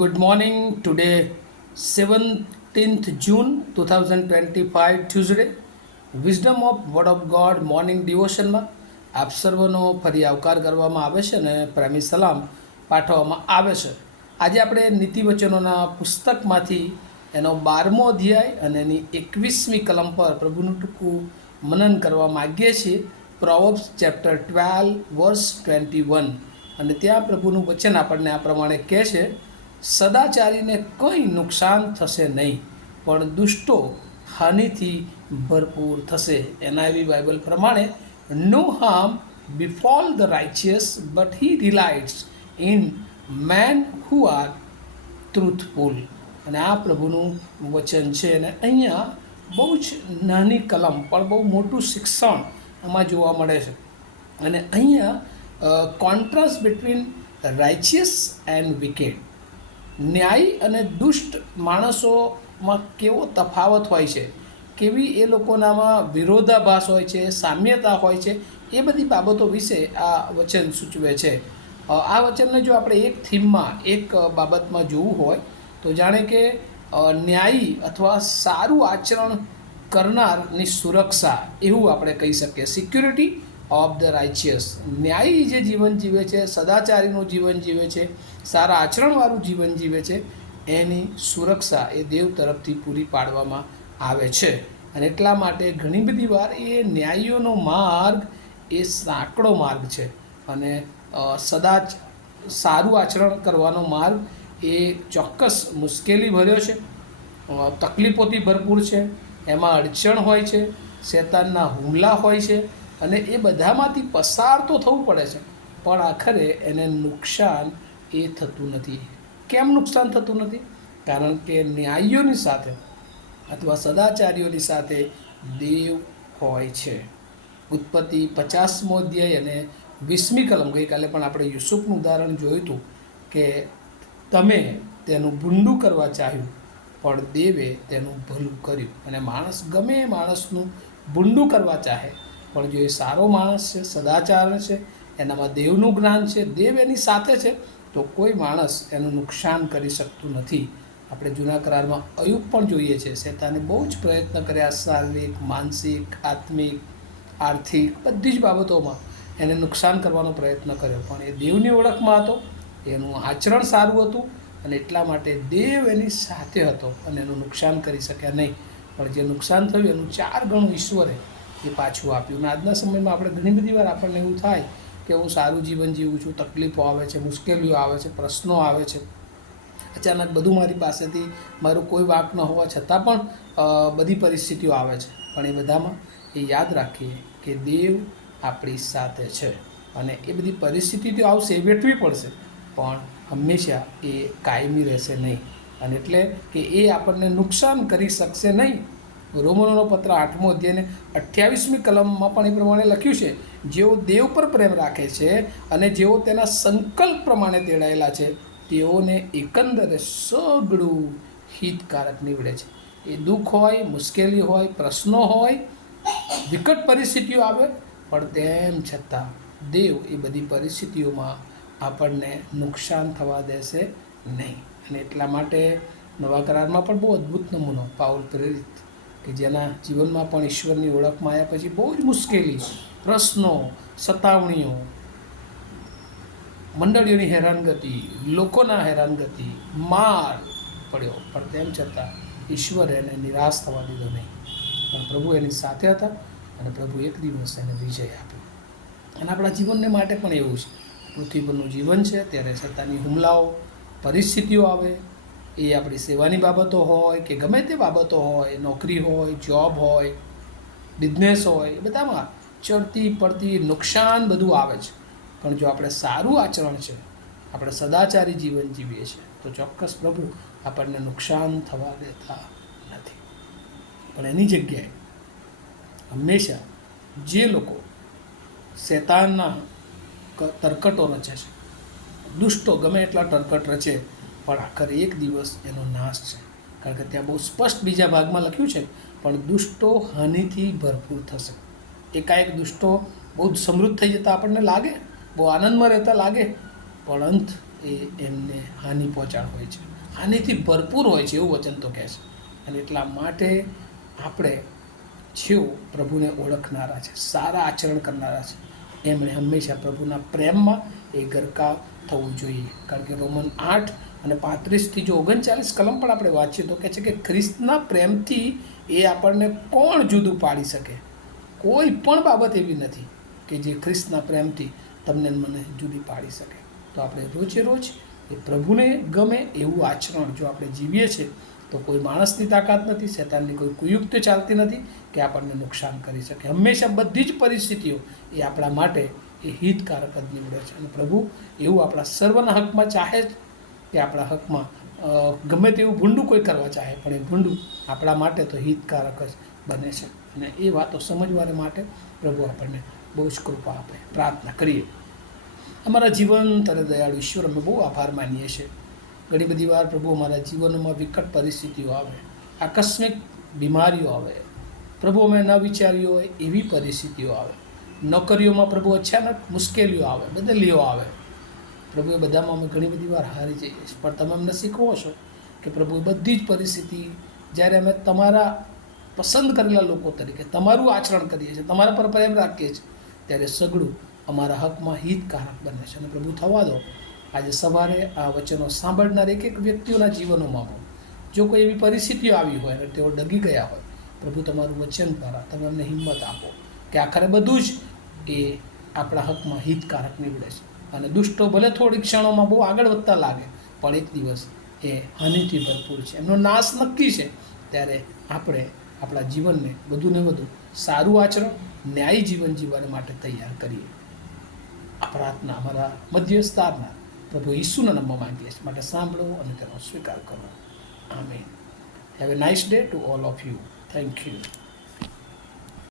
Good morning. Today, 17th June 2025, Tuesday. Wisdom of word of God morning ડિવોશનમાં આપ સર્વનો ફરી આવકાર કરવામાં આવે છે અને પ્રેમી સલામ પાઠવવામાં આવે છે. આજે આપણે નીતિવચનોના પુસ્તકમાંથી એનો 12મો અધ્યાય અને એની 21મી કલમ પર પ્રભુનું ટૂંકું મનન કરવા માગીએ છીએ. પ્રોવર્બ્સ ચેપ્ટર 12 વર્સ 21. અને ત્યાં પ્રભુનું વચન આપણને આ પ્રમાણે કહે છે, સદાચારીને કંઈ નુકસાન થશે નહીં, પણ દુષ્ટો હાનિથી ભરપૂર થશે. એનઆઈવી બાઇબલ પ્રમાણે, no harm befall the righteous but he delights in men who are truthful. અને આ પ્રભુનું વચન છે. અને અહીંયા બહુ જ નાની કલમ પણ બહુ મોટું શિક્ષણ આમાં જોવા મળે છે. અને અહીંયા કોન્ટ્રાસ્ટ બિટવીન રાઇચિયસ એન્ડ વિકેડ, ન્યાયી અને દુષ્ટ માણસોમાં કેવો તફાવત હોય છે, કેવી એ લોકોનામાં વિરોધાભાસ હોય છે, સામ્યતા હોય છે, એ બધી બાબતો વિશે આ વચન સૂચવે છે. આ વચનને જો આપણે એક થીમમાં, એક બાબતમાં જોવું હોય તો જાણે કે ન્યાયી અથવા સારું આચરણ કરનારની સુરક્ષા, એવું આપણે કહી શકીએ. સિક્યુરિટી ઓફ ધ રાઇચિયસ, ન્યાયી જે જીવન જીવે છે, સદાચારીનું જીવન જીવે છે, સારા આચરણવાળું જીવન જીવે છે, એની સુરક્ષા એ દેવ તરફથી પૂરી પાડવામાં આવે છે. અને એટલા માટે ઘણી બધી વાર એ ન્યાયીઓનો માર્ગ એ સાંકડો માર્ગ છે, અને સારું આચરણ કરવાનો માર્ગ એ ચોક્કસ મુશ્કેલી ભર્યો છે, તકલીફોથી ભરપૂર છે, એમાં અડચણ હોય છે, શેતાનના હુમલા હોય છે, અને એ બધામાંથી પસાર તો થવું પડે છે, પણ આખરે એને નુકસાન એ થતું નથી. કેમ નુકસાન થતું નથી? કારણ કે ન્યાયીઓની સાથે અથવા સદાચારીઓની સાથે દેવ હોય છે. ઉત્પત્તિ 50મો અધ્યાય અને 20મી કલમ, ગઈકાલે પણ આપણે યુસુફનું ઉદાહરણ જોયું હતું કે તમે તેનું ભૂંડું કરવા ચાહ્યું, પણ દેવે તેનું ભલું કર્યું. અને માણસ ગમે માણસનું ભૂંડું કરવા ચાહે, પણ જો એ સારો માણસ છે, સદાચાર છે, એનામાં દેવનું જ્ઞાન છે, દેવ એની સાથે છે, તો કોઈ માણસ એનું નુકસાન કરી શકતું નથી. આપણે જૂના કરારમાં અયુબ પણ જોઈએ છે. શેતાને બહુ જ પ્રયત્ન કર્યા, શારીરિક, માનસિક, આત્મિક, આર્થિક બધી જ બાબતોમાં એને નુકસાન કરવાનો પ્રયત્ન કર્યો, પણ એ દેવની ઓળખમાં હતો, એનું આચરણ સારું હતું, અને એટલા માટે દેવ એની સાથે હતો અને એનું નુકસાન કરી શક્યા નહીં. પણ જે નુકસાન થયું એનું 4 ગણું ઈશ્વરે એ પાછું આપ્યું. અને આજના સમયમાં આપણે ઘણી બધી વાર આપણને એવું થાય કે હું સારું જીવન જીવું છું, તકલીફો આવે છે, મુશ્કેલીઓ આવે છે, પ્રશ્નો આવે છે, અચાનક બધું મારી પાસેથી, મારું કોઈ વાંક ન હોવા છતાં પણ બધી પરિસ્થિતિઓ આવે છે. પણ એ બધામાં એ યાદ રાખીએ કે દેવ આપણી સાથે છે, અને એ બધી પરિસ્થિતિઓ આવશે, એ વેઠવી પડશે, પણ હંમેશા એ કાયમી રહેશે નહીં. અને એટલે કે એ આપણને નુકસાન કરી શકશે નહીં. રોમનોનો પત્ર 8મો અધ્યાયને 28મી કલમમાં પણ એ પ્રમાણે લખ્યું છે, જેઓ દેવ પર પ્રેમ રાખે છે અને જેઓ તેના સંકલ્પ પ્રમાણે તેડાયેલા છે, તેઓને એકંદરે સઘળું હિતકારક નીવડે છે. એ દુઃખ હોય, મુશ્કેલી હોય, પ્રશ્નો હોય, વિકટ પરિસ્થિતિઓ આવે, પણ તેમ છતાં દેવ એ બધી પરિસ્થિતિઓમાં આપણને નુકસાન થવા દેશે નહીં. અને એટલા માટે નવા કરારમાં પણ બહુ અદ્ભુત નમૂનો પાઉલ પ્રેરિત, કે જેના જીવનમાં પણ ઈશ્વરની ઓળખમાં આવ્યા પછી બહુ જ મુશ્કેલી, પ્રશ્નો, સતાવણીઓ, મંડળીઓની હેરાનગતિ, લોકોના હેરાનગતિ, માર પડ્યો, પણ તેમ છતાં ઈશ્વરે એને નિરાશ થવા દીધો નહીં. પણ પ્રભુ એની સાથે હતા, અને પ્રભુ એક દિવસ એને વિજય આપ્યો. અને આપણા જીવનને માટે પણ એવું છે. પૃથ્વી પરનું જીવન છે ત્યારે શેતાની હુમલાઓ, પરિસ્થિતિઓ આવે, એ આપણી સેવાની બાબતો હોય કે ગમે તે બાબતો હોય, નોકરી હોય, જોબ હોય, બિઝનેસ હોય, એ બધામાં ચડતી પડતી નુકસાન બધું આવે છે. પણ જો આપણે સારું આચરણ છે, આપણે સદાચારી જીવન જીવીએ છીએ, તો ચોક્કસ પ્રભુ આપણને નુકસાન થવા દેતા નથી. પણ એની જગ્યાએ હંમેશા જે લોકો શેતાનના તરકટો રચે છે, દુષ્ટો ગમે એટલા તરકટ રચે, પણ આખરે એક દિવસ એનો નાશ છે. કારણ કે ત્યાં બહુ સ્પષ્ટ બીજા ભાગમાં લખ્યું છે, પણ દુષ્ટો હાનિથી ભરપૂર થશે. એકાએક દુષ્ટો બહુ જ સમૃદ્ધ થઈ જતા આપણને લાગે, બહુ આનંદમાં રહેતા લાગે, પણ અંત એ એમને હાનિ પહોંચાડ હોય છે, હાનિથી ભરપૂર હોય છે એવું વચન તો કહે છે. અને એટલા માટે આપણે જેઓ પ્રભુને ઓળખનારા છે, સારા આચરણ કરનારા છે, એમણે હંમેશા પ્રભુના પ્રેમમાં એ ગરકાવ થવું જોઈએ. કારણ કે રોમન 8:35 જો 39 કલમ પણ આપણે વાંચીએ તો કહે છે કે ખ્રિસ્તના પ્રેમથી એ આપણને કોણ જુદું પાડી શકે? કોઈ પણ બાબત એવી નથી કે જે ખ્રિસ્તના પ્રેમથી તમને મને જુદી પાડી શકે. તો આપણે રોજે રોજ એ પ્રભુને ગમે એવું આચરણ જો આપણે જીવીએ છીએ તો કોઈ માણસની તાકાત નથી, શૈતાનની કોઈ કુયુક્તિ ચાલતી નથી કે આપણને નુકસાન કરી શકે. હંમેશા બધી જ પરિસ્થિતિઓ એ આપણા માટે એ હિતકારક જ નીવડે છે. અને પ્રભુ એવું આપણા સર્વના હકમાં ચાહે જ કે આપણા હકમાં ગમે તેવું ભૂંડું કોઈ કરવા ચાહે પણ એ ભૂંડું આપણા માટે તો હિતકારક જ બને છે. અને એ વાતો સમજવા માટે પ્રભુ આપણને બહુ જ કૃપા આપે. પ્રાર્થના કરીએ. અમારા જીવન તને દયાળુ ઈશ્વર, અમે બહુ આભાર માનીએ છીએ. ઘણી બધી વાર પ્રભુ અમારા જીવનમાં વિકટ પરિસ્થિતિઓ આવે, આકસ્મિક બીમારીઓ આવે, પ્રભુ અમે ન વિચાર્યો હોય એવી પરિસ્થિતિઓ આવે, નોકરીઓમાં પ્રભુ અચાનક મુશ્કેલીઓ આવે, બદલીઓ આવે. પ્રભુ એ બધામાં અમે ઘણી બધી વાર હારી જઈએ છીએ. પણ તમે અમને શીખવો છો કે પ્રભુ એ બધી જ પરિસ્થિતિ જ્યારે અમે તમારા પસંદ કરેલા લોકો તરીકે તમારું આચરણ કરીએ છીએ, તમારા પર પ્રેમ રાખીએ છીએ, ત્યારે સઘળું અમારા હકમાં હિતકારક બને છે. અને પ્રભુ થવા દો આજે સવારે આ વચનો સાંભળનાર એક એક વ્યક્તિઓના જીવનોમાં પણ જો કોઈ એવી પરિસ્થિતિઓ આવી હોય અને તેઓ ડગી ગયા હોય, પ્રભુ તમારું વચન દ્વારા તમે અમને હિંમત આપો કે આખરે બધું જ એ આપણા હકમાં હિતકારક નીવડે છે. અને દુષ્ટો ભલે થોડી ક્ષણોમાં બહુ આગળ વધતા લાગે પણ એક દિવસ એ હાનિથી ભરપૂર છે, એમનો નાશ નક્કી છે. ત્યારે આપણે આપણા જીવનને વધુને વધુ સારું આચરણ, ન્યાયી જીવન જીવવા માટે તૈયાર કરીએ. આ પ્રાર્થના અમારા મધ્યસ્થારના પ્રભુ ઈસુના નામમાં માંગીએ છીએ. માટે સાંભળો અને તેનો સ્વીકાર કરો. Amen. Have a nice day to all of you. Thank you.